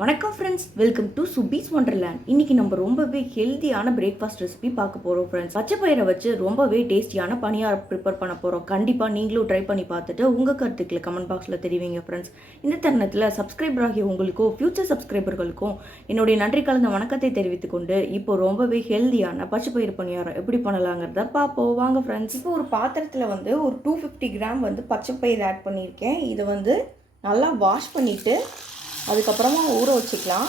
வணக்கம் friends, welcome to சுபீஸ் wonderland. இன்னைக்கு நம்ம ரொம்பவே ஹெல்த்தியான பிரேக்ஃபாஸ்ட் ரெசிபி பார்க்க போகிறோம் ஃப்ரெண்ட்ஸ். பச்சை பயிரை வச்சு ரொம்பவே டேஸ்டியான பணியாரம் ப்ரிப்பேர் பண்ண போகிறோம். கண்டிப்பாக நீங்களும் ட்ரை பண்ணி பார்த்துட்டு உங்கள் கருத்துக்களை கமெண்ட் பாக்ஸில் தெரிவிங்க ஃப்ரெண்ட்ஸ். இந்த தருணத்தில் சப்ஸ்கிரைபர் ஆகிய உங்களுக்கும் ஃபியூச்சர் சப்ஸ்கிரைபர்களுக்கும் என்னுடைய நன்றி கலந்த வணக்கத்தை தெரிவித்துக்கொண்டு இப்போ ரொம்பவே ஹெல்த்தியான பச்சை பயிறு பணியாரம் எப்படி பண்ணலாங்கிறத பார்ப்போம் வாங்க ஃப்ரெண்ட்ஸ். இப்போ ஒரு பாத்திரத்தில் ஒரு 250 கிராம் பச்சை பயிறு ஆட் பண்ணியிருக்கேன். இதை நல்லா வாஷ் பண்ணிவிட்டு அதுக்கப்புறமா ஊற வச்சுக்கலாம்.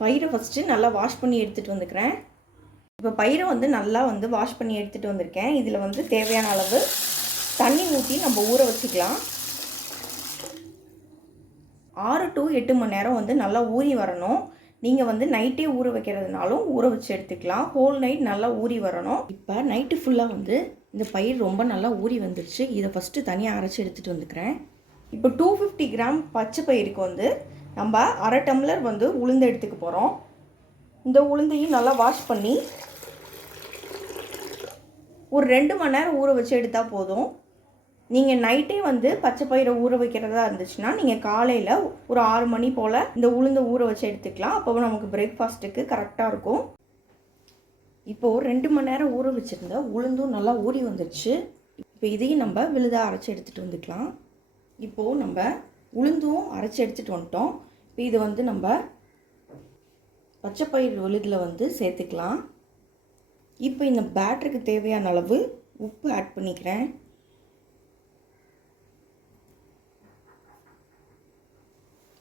பயிரை ஃபஸ்ட்டு நல்லா வாஷ் பண்ணி எடுத்துகிட்டு வந்துக்கிறேன். இப்போ பயிரை நல்லா வாஷ் பண்ணி எடுத்துகிட்டு வந்திருக்கேன். இதில் தேவையான அளவு தண்ணி ஊற்றி நம்ம ஊற வச்சுக்கலாம். 6 to 8 மணி நேரம் நல்லா ஊறி வரணும். நீங்கள் நைட்டே ஊற வைக்கிறதுனாலும் ஊற வச்சு எடுத்துக்கலாம். ஹோல் நைட் நல்லா ஊறி வரணும். இப்போ நைட்டு ஃபுல்லாக இந்த பயிர் ரொம்ப நல்லா ஊறி வந்துருச்சு. இதை ஃபஸ்ட்டு தனியாக அரைச்சி எடுத்துகிட்டு வந்துக்கிறேன். இப்போ 250 கிராம் பச்சை பயிருக்கு நம்ம அரை டம்ளர் உளுந்து எடுத்துக்க போகிறோம். இந்த உளுந்தையும் நல்லா வாஷ் பண்ணி ஒரு 2 மணி நேரம் ஊற வச்சு எடுத்தால் போதும். நீங்கள் நைட்டே பச்சை பயிரை ஊற வைக்கிறதா இருந்துச்சுன்னா நீங்கள் காலையில் ஒரு 6 மணி போல் இந்த உளுந்தை ஊற வச்சு எடுத்துக்கலாம். அப்போ நமக்கு பிரேக்ஃபாஸ்ட்டுக்கு கரெக்டாக இருக்கும். இப்போது 2 மணி நேரம் ஊற வச்சுருந்த உளுந்தும் நல்லா ஊறி வந்துடுச்சு. இப்போ இதையும் நம்ம விழுதாக அரைச்சி எடுத்துகிட்டு வந்துக்கலாம். இப்போது நம்ம உளுந்தும் அரைச்சி எடுத்துகிட்டு வந்துட்டோம். இப்போ இதை நம்ம பச்சை பயிர் விழுதில் சேர்த்துக்கலாம். இப்போ இந்த பேட்டருக்கு தேவையான அளவு உப்பு ஆட் பண்ணிக்கிறேன்.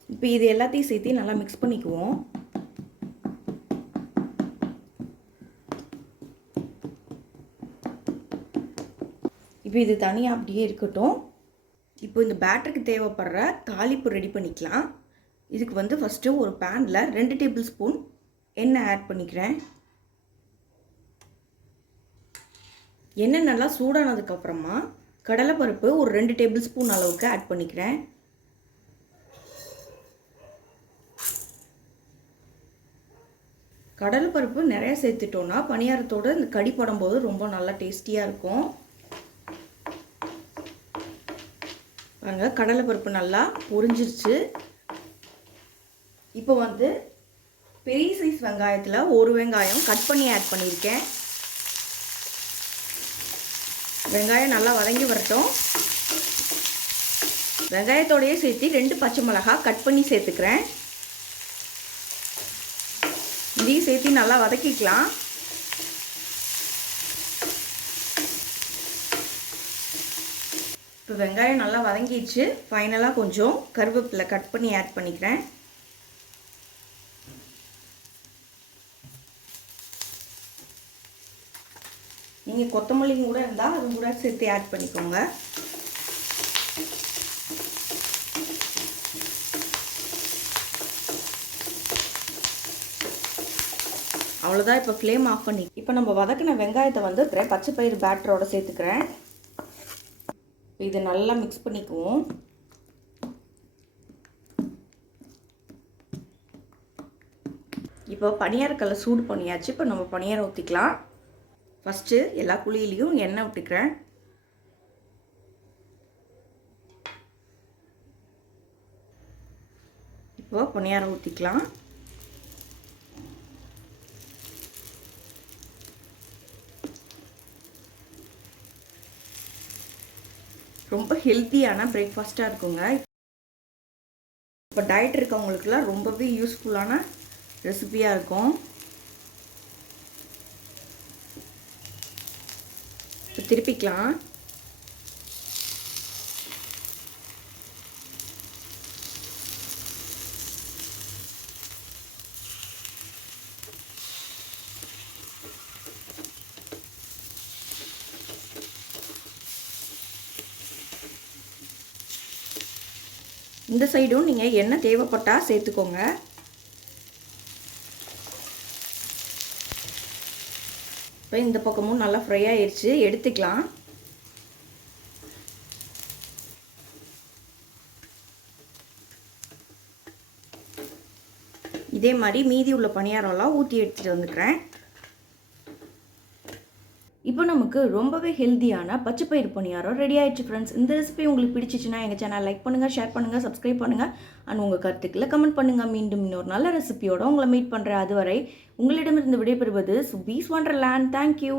இப்போ இது எல்லாத்தையும் சேர்த்து நல்லா மிக்ஸ் பண்ணிக்குவோம். இப்போ இது தனியாக அப்படியே இருக்கட்டும். இப்போ இந்த பேட்டருக்கு தேவைப்படுற தாளிப்பு ரெடி பண்ணிக்கலாம். இதுக்கு ஃபஸ்ட்டு ஒரு பேனில் 2 டேபிள் ஸ்பூன் எண்ணெய் ஆட் பண்ணிக்கிறேன். எண்ணெய் நல்லா சூடானதுக்கப்புறமா கடலைப்பருப்பு ஒரு 2 டேபிள் ஸ்பூன் அளவுக்கு ஆட் பண்ணிக்கிறேன். கடலைப்பருப்பு நிறையா சேர்த்துட்டோன்னா பணியாரத்தோடு இந்த கடி போடும்போது ரொம்ப நல்லா டேஸ்டியாக இருக்கும். பாருங்க, கடலைப்பருப்பு நல்லா பொரிஞ்சிருச்சு. இப்போ பெரிய சைஸ் வெங்காயத்தில் ஒரு வெங்காயம் கட் பண்ணி ஆட் பண்ணியிருக்கேன். வெங்காயம் நல்லா வதங்கி வரட்டும். வெங்காயத்தோடையே சேர்த்து 2 பச்சை மிளகாய் கட் பண்ணி சேர்த்துக்கிறேன். இதையும் சேர்த்து நல்லா வதக்கிக்கலாம். இப்போ வெங்காயம் நல்லா வதங்கிடுச்சு. ஃபைனலாக கொஞ்சம் கருவேப்பிலை கட் பண்ணி ஆட் பண்ணிக்கிறேன். நீங்கள் கொத்தமல்லியும் கூட இருந்தால் அது கூட சேர்த்து ஆட் பண்ணிக்கோங்க. அவ்வளோதான். இப்போ ஃப்ளேம் ஆஃப் பண்ணி இப்போ நம்ம வதக்கின வெங்காயத்தை பச்சை பயிறு பேட்டரோட சேர்த்துக்கிறேன். இதை நல்லா மிக்ஸ் பண்ணிக்குவோம். இப்போ பணியாரக்கல்லை சூடு பண்ணியாச்சு. இப்போ நம்ம பணியாரம் ஊற்றிக்கலாம். ஃபஸ்ட்டு எல்லா குழியிலையும் எண்ணெய் விட்டுக்கிறேன். இப்போ பணியாரம் ஊற்றிக்கலாம். ரொம்ப ஹெல்த்தியான பிரேக்ஃபாஸ்ட்டாக இருக்குங்க. இப்போ டயட் இருக்கவங்களுக்குலாம் ரொம்பவே யூஸ்ஃபுல்லான ரெசிபியாக இருக்கும். இப்போ திருப்பிக்கலாம். இந்த சைடும் நீங்கள் எண்ணெய் தேவைப்பட்டால் சேர்த்துக்கோங்க. இப்போ இந்த பக்கமும் நல்லா ஃப்ரை ஆயிடுச்சு, எடுத்துக்கலாம். இதே மாதிரி மீதி உள்ள பணியாரம்லாம் ஊற்றி எடுத்துகிட்டு வந்துக்கிறேன். இப்போ நமக்கு ரொம்பவே ஹெல்த்தியான பச்சைப்பயிறு பணியாரம் ரெடி ஆயிடுச்சு ஃப்ரெண்ட்ஸ். இந்த ரெசிபி உங்களுக்கு பிடிச்சிச்சுன்னா எங்கள் சேனல் லைக் பண்ணுங்கள், ஷேர் பண்ணுங்கள், சப்ஸ்கிரைப் பண்ணுங்கள் அண்ட் உங்கள் கருத்துக்களை கமெண்ட் பண்ணுங்கள். மீண்டும் இன்னொரு நல்ல ரெசிபியோட உங்களை மீட் பண்ணுறேன். அதுவரை உங்களிடமிருந்து விடைபெறுவது சுபீஸ் வண்டர்லேண்ட். தேங்க்யூ.